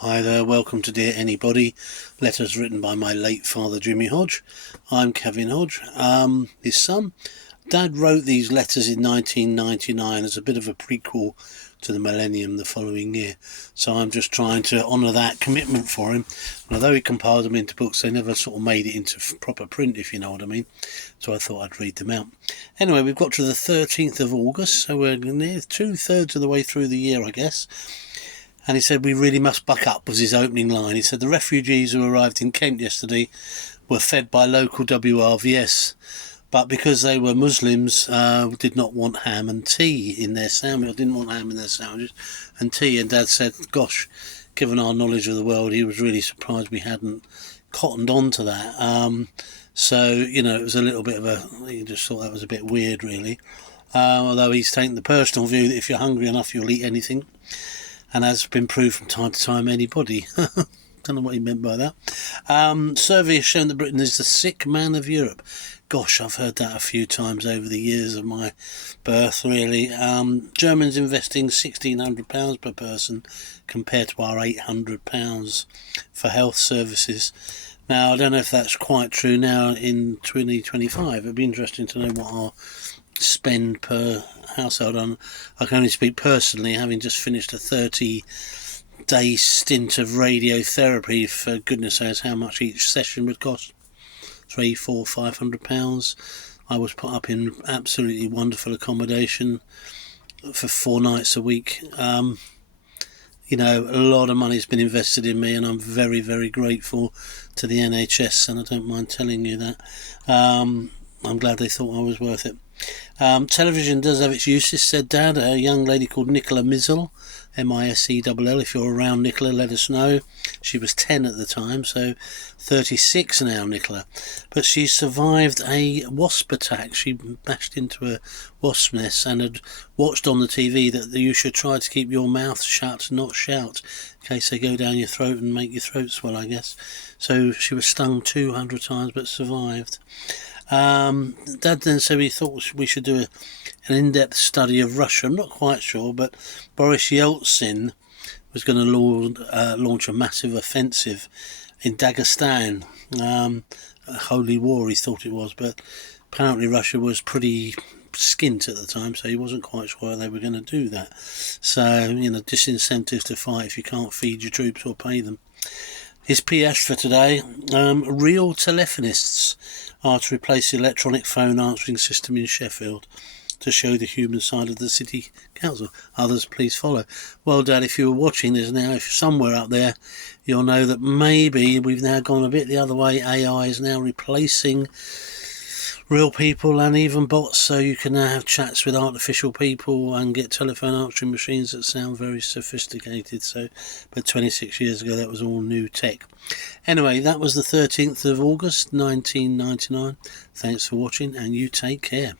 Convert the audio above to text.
Hi there, welcome to Dear Anybody, letters written by my late father Jimmy Hodge. I'm Kevin Hodge, his son. Dad wrote these letters in 1999 as a bit of a prequel to the millennium the following year, so I'm just trying to honour that commitment for him. And although he compiled them into books, they never sort of made it into proper print, if you know what I mean, so I thought I'd read them out. Anyway, we've got to the 13th of August, so we're near 2/3 of the way through the year, I guess. And he said, "We really must buck up," was his opening line. He said, "The refugees who arrived in Kent yesterday were fed by local WRVS, but because they were Muslims, did not want ham and tea in their sandwich, didn't want ham in their sandwiches and tea." And Dad said, gosh, given our knowledge of the world, he was really surprised we hadn't cottoned on to that. So, it was a little bit he just thought that was a bit weird, really. Although he's taken the personal view that if you're hungry enough, you'll eat anything. And has been proved from time to time, anybody. Don't know what he meant by that. Survey has shown that Britain is the sick man of Europe. Gosh, I've heard that a few times over the years of my birth, really. Germans investing £1,600 per person compared to our £800 for health services. Now, I don't know if that's quite true now in 2025. It'd be interesting to know what our spend per household on. I can only speak personally, having just finished a 30-day stint of radiotherapy. For goodness knows how much each session would cost. £300, £400, £500. I was put up in absolutely wonderful accommodation for 4 nights a week. A lot of money's been invested in me, and I'm very, very grateful to the NHS, and I don't mind telling you that. I'm glad they thought I was worth it. Television does have its uses, said Dad. A young lady called Nicola Missel, Missell. If you're around Nicola, let us know. She was 10 at the time, so 36 now, Nicola. But she survived a wasp attack. She bashed into a wasp nest and had watched on the TV that you should try to keep your mouth shut, not shout, in case they go down your throat and make your throat swell, I guess. So she was stung 200 times but survived. Dad then said he thought we should do an in-depth study of Russia. I'm not quite sure, but Boris Yeltsin was going to launch a massive offensive in Dagestan, a holy war he thought it was, but apparently Russia was pretty skint at the time, so he wasn't quite sure how they were going to do that. So, disincentive to fight if you can't feed your troops or pay them. His PS for today, real telephonists are to replace the electronic phone answering system in Sheffield to show the human side of the city council. Others please follow. Well, Dad, if you were watching this now, if somewhere up there, you'll know that maybe we've now gone a bit the other way. AI is now replacing real people and even bots, so you can now have chats with artificial people and get telephone answering machines that sound very sophisticated. But 26 years ago that was all new tech. Anyway, that was the 13th of August 1999. Thanks for watching, and you take care.